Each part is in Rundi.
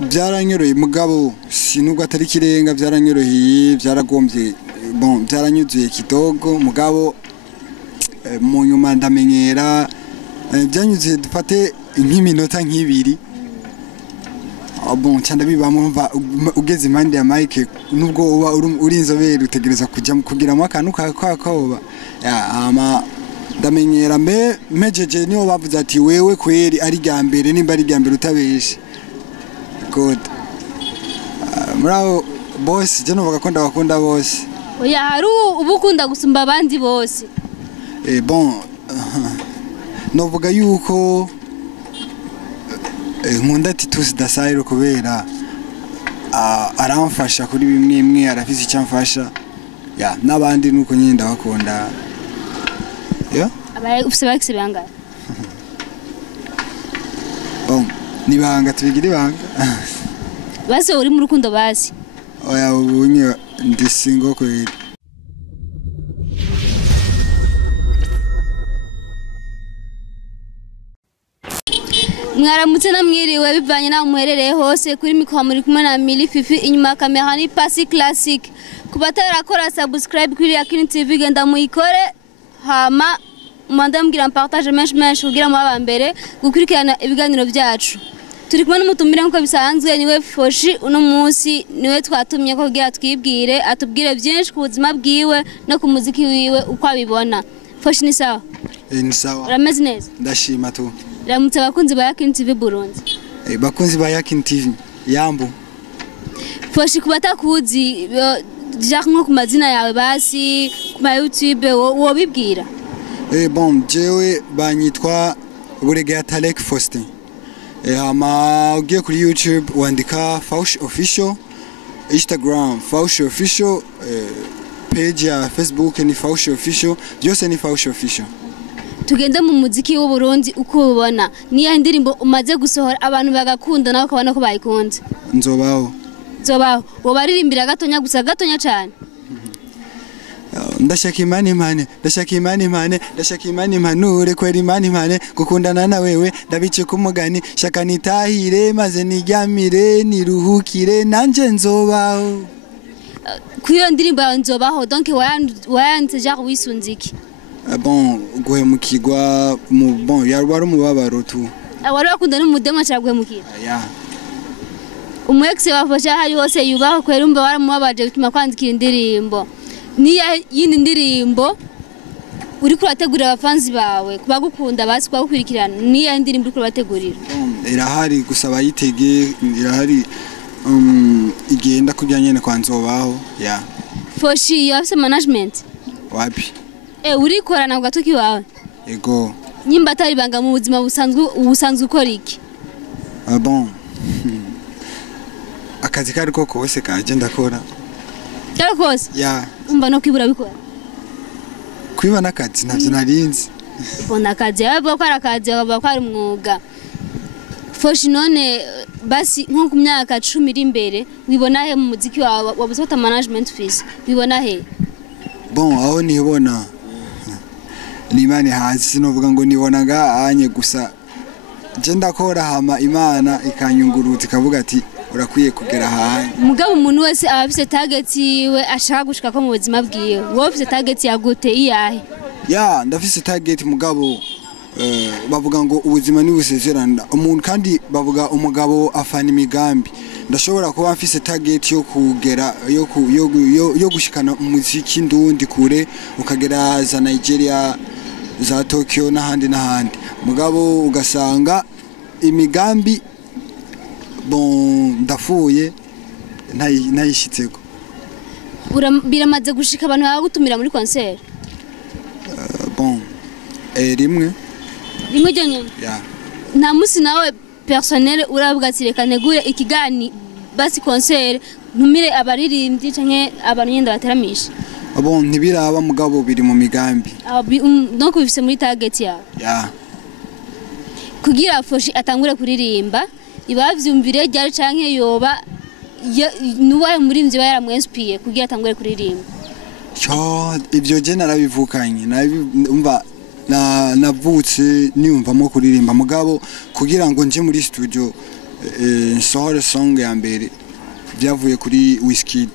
byaranyoroye mugabo sinubwo atari kirenga byaranyoroheye byaragombye bon byaranyuzuye kidogo mugabo mu nyuma ndamenyera byanyuze dufate nk'iminota nk'ibiri bon cyane bibamo ugeze impande ya Mike nubwo uba uri inzobere utegereza kujya kugiramo akantu kakoba ama ndamenyera mejeje niyo bavuze ati wewe kweri ari gambere nimba ari gambere utabeshe good muraho boss je novuga ko ndabakunda bose oya hari ubukunda gusumba abandi bose bon novuga yuko nkunda Titus Dasairo kubera aramfasha kuri bimwe arafise icyo amfasha ya nabandi nuko nyine ndabakunda ya abaye ufise bakise bangana bon nibanga tubigira ibanga base uri mu rukundo basi oya ubunye ndi single kweli mwaramutse namwiriwe bivanye naho muherereye hose kuri mikoro muri kumwe na Mili Fifi inyuma ya kamera ni Pasi Classic kubatarakora subscribe kuri Yakini TV genda muyikore hama mwanda mbwira partage menshi kugira mu abambere gukurikirana ibiganiro byacu turi kumwe n'umutumire nkuko bisanzwe niwe Foshi uno munsi niwe twatumye ko kugira twibwire atubwire byinshi ku buzima bwiwe no ku muziki wiwe uko abibona Foshi ni sawa ni sawa urameze neza ndashima tu ramutse abakunzi ba Yakini TV Burundi bakunzi ba Yakini TV yambo Foshi kubatakuzi nko ku mazina yawe basi ku ma YouTube wobibwira bon jewe banyitwa Buregeya Talek Faustin ama ugiye kuri YouTube wandika Foshi Official Instagram Foshi Official page ya Facebook ni Foshi Official byose ni Foshi Official tugende mu muziki w'u Burundi uko ubona niya indirimbo umaze gusohora abantu bagakunda nawe ukabona ko bayikunze nzobaho wo baririmbira gatonya gusa gatonya cyane ndashaka imana impanure kwera imana gukundana na wewe ndabice kumugani shaka nitahire maze niryamire niruhukire nanje nzobaho kuyo ndirimbo nzobaho donc wayanditse genre wisunziki bon guhemukirwa mu bon yarwara umubabaro tu wari wakunda n'umudema cyangwa guhemukira umwexe wafasha hari hose yubaho kwera umba waramubabaje bituma kwandikira indirimbo niya yindi ndirimbo uri kurategurira abafanzi bawe kubagukunda basi kwagukurikirana niya ndirimbo uri kurabategurira irahari gusaba yitege irahari igenda kujyanye kwa nzobaho ya Foshi yafise management wapi urikorana ku gatoki wawe ego nyimba atari banga mu buzima busanzwe ukora iki bon akazi kariko kose kaje ndakora kose ya umva no kwibura bikora kwibana akazi navyo narinzi bona akazi abo ko arakazi abo ko ari umwuga Foshi none basi nko ku myaka 10 iri imbere wibona he mu muziki wawe wabuzota management fees wibona he bon aho nibona Imana hazi sinovuga ngo nibonaga anye gusa je ndakora hama Imana ikanyunguruza ikavuga ati urakwiye kugera haye mugabo umuntu wese abafise target yiwe ashaka gushika ko mu buzima bwiwe wowe ufise target yagute iyahe ya ndafise target mugabo bavuga ngo ubuzima ni busezerana umuntu kandi bavuga umugabo afana imigambi ndashobora kuba mfise target yo kugera yo gushikana umuziki ndundi kure ukagera za Nigeria za Tokyo n'ahandi mugabo ugasanga imigambi bon ndafuye ntayishitseko biramaze gushika abantu bagutumira muri concert bon rimwe ryo nyene ya nta musi nawe personnel uravuga ati reka negure ikigani basi concert ntumire abaririmbyi canke abantu nyenda bateramisha bon ntibiraba mugabo biri mu migambi donc bifise muri target yawe ya kugira Foshi atangure kuririmba ibavyumvire ryari canke yoba nuwaye murimvyi bayaramwenspiye kugira atangure kuririmba ibyo je narabivukanye umva navutse niyumvamo kuririmba mugabo kugira ngo nje muri studio nsohore song ya mbere byavuye kuri Wizkid.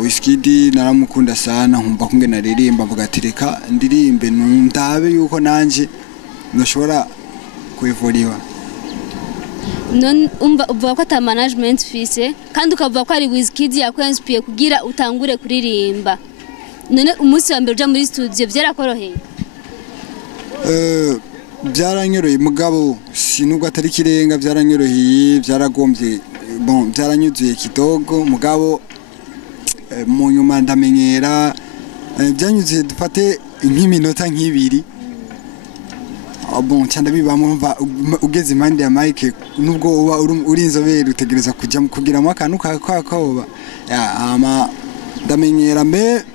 Wizkid naramukunda sana nkumva kunge naririmba avuga ati reka ndirimbe ndabe yuko nanje noshobora kwivuriwa. Non uvuga ko ata management fise kandi ukavuga ko ari Wizkid yakwenspiye kugira utangure kuririmba. None umunsi wa mbere uja muri studio byarakoroheye? Byaranyoroheye mugabo sinubwo atari kirenga, byaranyoroheye byaragombye bon byaranyuzuye kidogo mugabo mu nyuma ndamenyera byanyuze dufate nk'iminota nk'ibiri. Bon cyanda bibamo mva ugeze impande ya mic nubwo uba uri inzobere utegereza kujya kugiramo akantu kakoba ama ndamenyera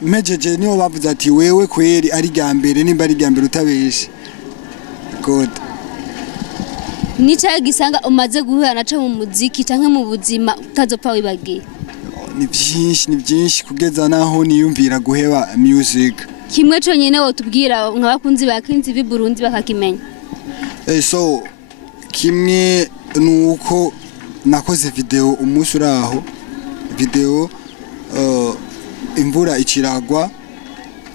mejeje niyo bavuze ati wewe kweri ari gambere nimba ari gambere utabeshe god. Ni cyaje gisanga umaze guhura naco mu muziki canke mu buzima utazopfa wibagiye? Ni byinshi kugeza naho niyumvira guheba music. Kimwe cyo nyene wotubwira nk'abakunzi ba Kinzi bi Burundi bakakimenya? So kimwe nuko nakoze video umunsi uraho video imvura ikiragwa,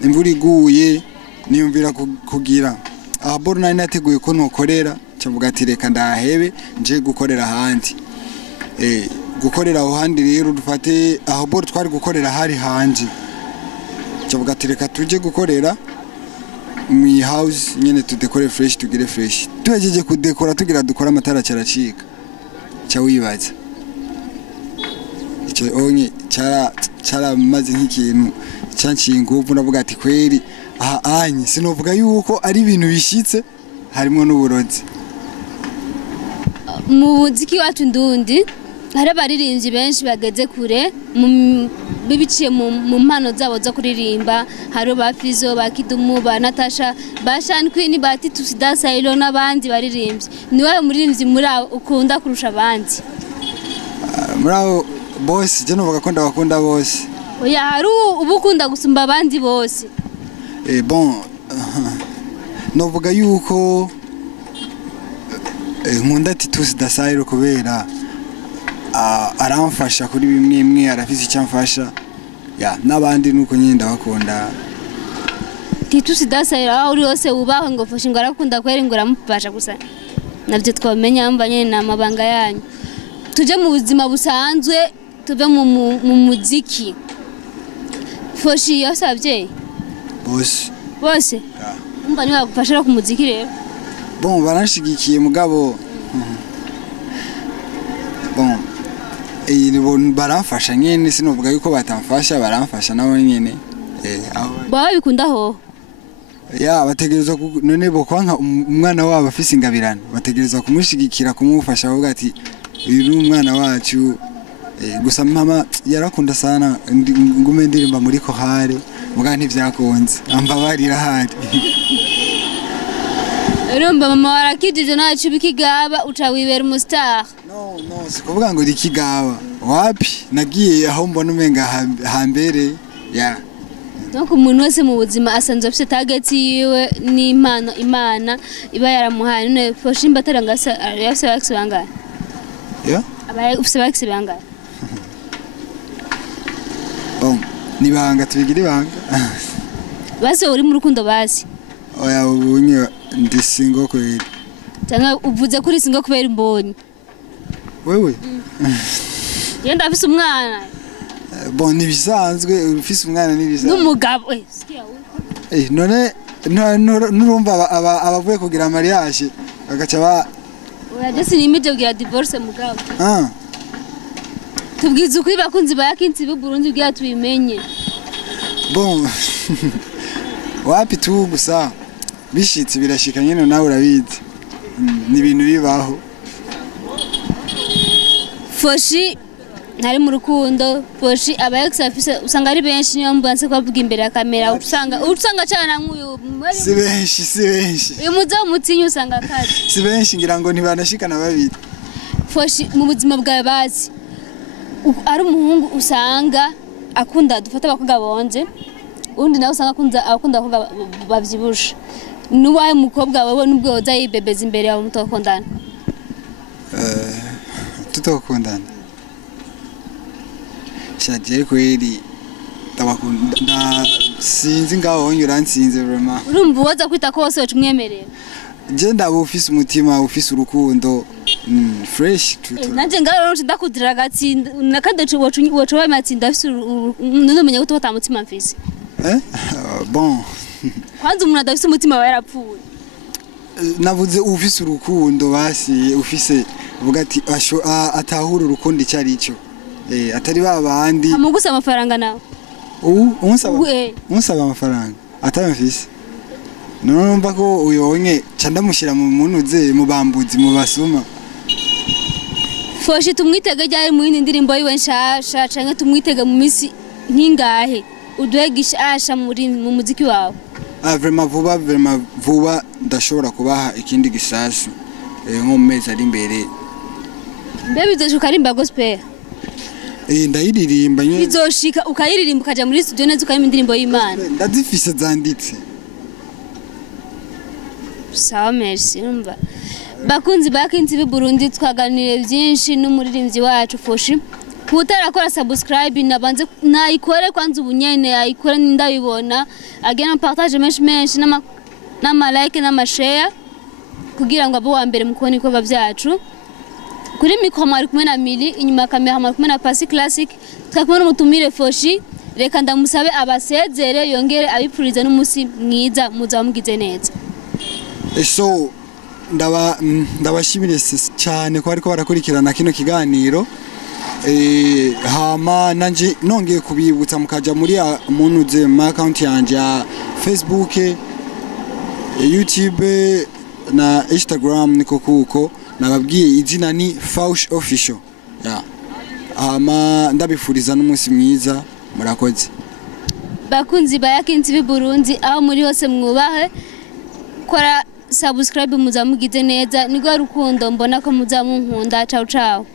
imvura iguye niyumvira kugira aboro nari nateguye ko nokorera cyavuga ati reka ndahebe nje gukorera handi. Gukorera aho handi rero dufate aho boro twari gukorera hari hanje cyavuga ati reka tuje gukorera mu house nyene tudekore fresh tugire fresh. Tugejeje kudekora tugira dukora amatara cyaracika cya wibaza icyo onye cara maze nk'ikintu cyanciye nguvu navuga ati kweri aha anye sinovuga yuko ari ibintu bishitse harimo n'uburozi. Mu muziki wacu ndundi hari abaririmbyi benshi bageze kure bibiciye mu mpano zabo zo kuririmba. Hari ba Fizo, ba Kidumu, ba Natasha, ba Shan Queen, ba Titus Dasailo n'abandi baririmbyi. Ni wawe muririmbyi muri ukunda kurusha abandi? Murao boss je novuga ko ndabakunda bose. Oya hari ubukunda gusumba abandi bose? Bon novuga yuko nkunda Titus Dasailo kubera aramfasha kuri bimwe arafise icyamfasha n'abandi nuko nyine ndabakunda. Titus Dasailo uri hose ubaho ngo FOSHI ngo arakunda kwera ngo aramufasha gusa nabyo twamenya mbanye n'amabanga yanyu. Tuje mu buzima busanzwe tuve mu muziki. FOSHI yasabye bose umva ni bagufasha ku muziki rero? Bon baranshigikiye mugabo bon baramfasha nyene sinovuga yuko batamfasha baramfasha nawe nyene baba bikundaho bategerezwa none bo kwanka umwana wabo afise ingabirano bategerezwa kumushigikira kumufasha bavuga ati uyu ni umwana wacu. Gusa mama yarakunda sana ngume ndirimba muri kohare muga ntivyakonze ambabarira hari. Urumva mama warakijije nacu bikigaba utawibera umustar? No sikuvuga ngo rikigaba wapi nagiye aho mbona umenga hambere donc umuntu wese mu buzima asanzwe afite target yiwe n'impano Imana iba yaramuhaye. None FOSHI mbataranga yafise bakisibangana abaye ufise bakisibangana? Bon nibanga tubigire banga base uri mu rukundo basi? Oya ubunye ndi single kweli. Cyangwa uvuze kuri single kubera imbonye? Wewe yenda afise umwana? Bon nibisanzwe ufise umwana nibisanzwe n'umugabo none nurumva abavuye kugira mariage bagaca ba oya je sinimije kugira divorce mugabo. Tubwiza uko bakunzi ba Kinzi bi Burundi bya tubimenye. Bon wapi tu gusa bishitse birashika nyene nawe urabizi ni ibintu bibaho. FOSHI ntari mu rukundo. FOSHI aba ex afise usanga ari benshi niyo mbanse kwavuga imbere ya kamera usanga cyana nk'uyu si benshi uyu muzo mutinyi usanga kaje si benshi ngira ngo ntibanashikana babiri. FOSHI mu buzima bwawe bazi ari umuhungu usanga akunda dufata abakobwa bonze undi nawe usanga akunda abakobwa bavyibusha. Nuwaye mukobwa wawe nubwo woza yibebeza imbere yawe mutokondana? kutokundana shaje kweli ndabakunda sinzi ngaho nyura nsinze vraiment urumva uwaza kwita ko wose wacumwemerera je ndaba ufise umutima ufise urukundo fresh nanje ngaro ndakudira gatsinda nakadoce wacu wamatsinda afise ndomenya guto batamutima mfise bon kwanza umuntu adafise umutima wa yarapfuye navuze ufise urukundo basi ufise vuga ati atahura urukundo cyari ico atari babandi amugusa amafaranga nawe unsaba amafaranga atamfise numva ko uyonye candamushira mu munuze mu bambuzi mu basuma Foshi tumwitege ryari mu yindi ndirimbo yiwe nshasha canke tumwitege mu misi nkingahe uduhegisha asha muri mu muziki wawe vraiment vuba ndashobora kubaha ikindi gisasu nko mu mezi ari imbere mbe bizoshuka rimba gospel ndayiririmba nyine bizoshika ukayiririmba ukaja muri studio neza ukayima indirimbo y'Imana ndazifise zanditse sawa merci numva bakunzi bakinzi b'Uburundi twaganiriye byinshi n'umuririmbyi wacu Foshi kutarakora subscribe nabanze nayikore kwanza ubunyene yayikore ndabibona agena partage menshi n'ama like n'ama share kugira ngo abo wa mbere mukubona ibikorwa byacu kuri mikro mwari kumwe na Mili inyuma kamera mwari kumwe na Pasi Classic twakumwe n'umutumire Foshi reka ndamusabe abasezere yongere abipfuriza n'umusi mwiza muzamugize neza so ndabashimire cyane ko ariko barakurikirana kino kiganiro hama nanje nongeye kubibutsa mukaja muri munuze mu account yanje ya Facebook YouTube na Instagram niko kuko nababwiye izina ni FOSHI official hama ndabifuriza n'umunsi mwiza murakoze bakunzi bayakinzi b'Uburundi aho muri hose mwubahe kora subscribe muzamugize neza nigwa rukundo mbona ko muzamunkunda ciao ciao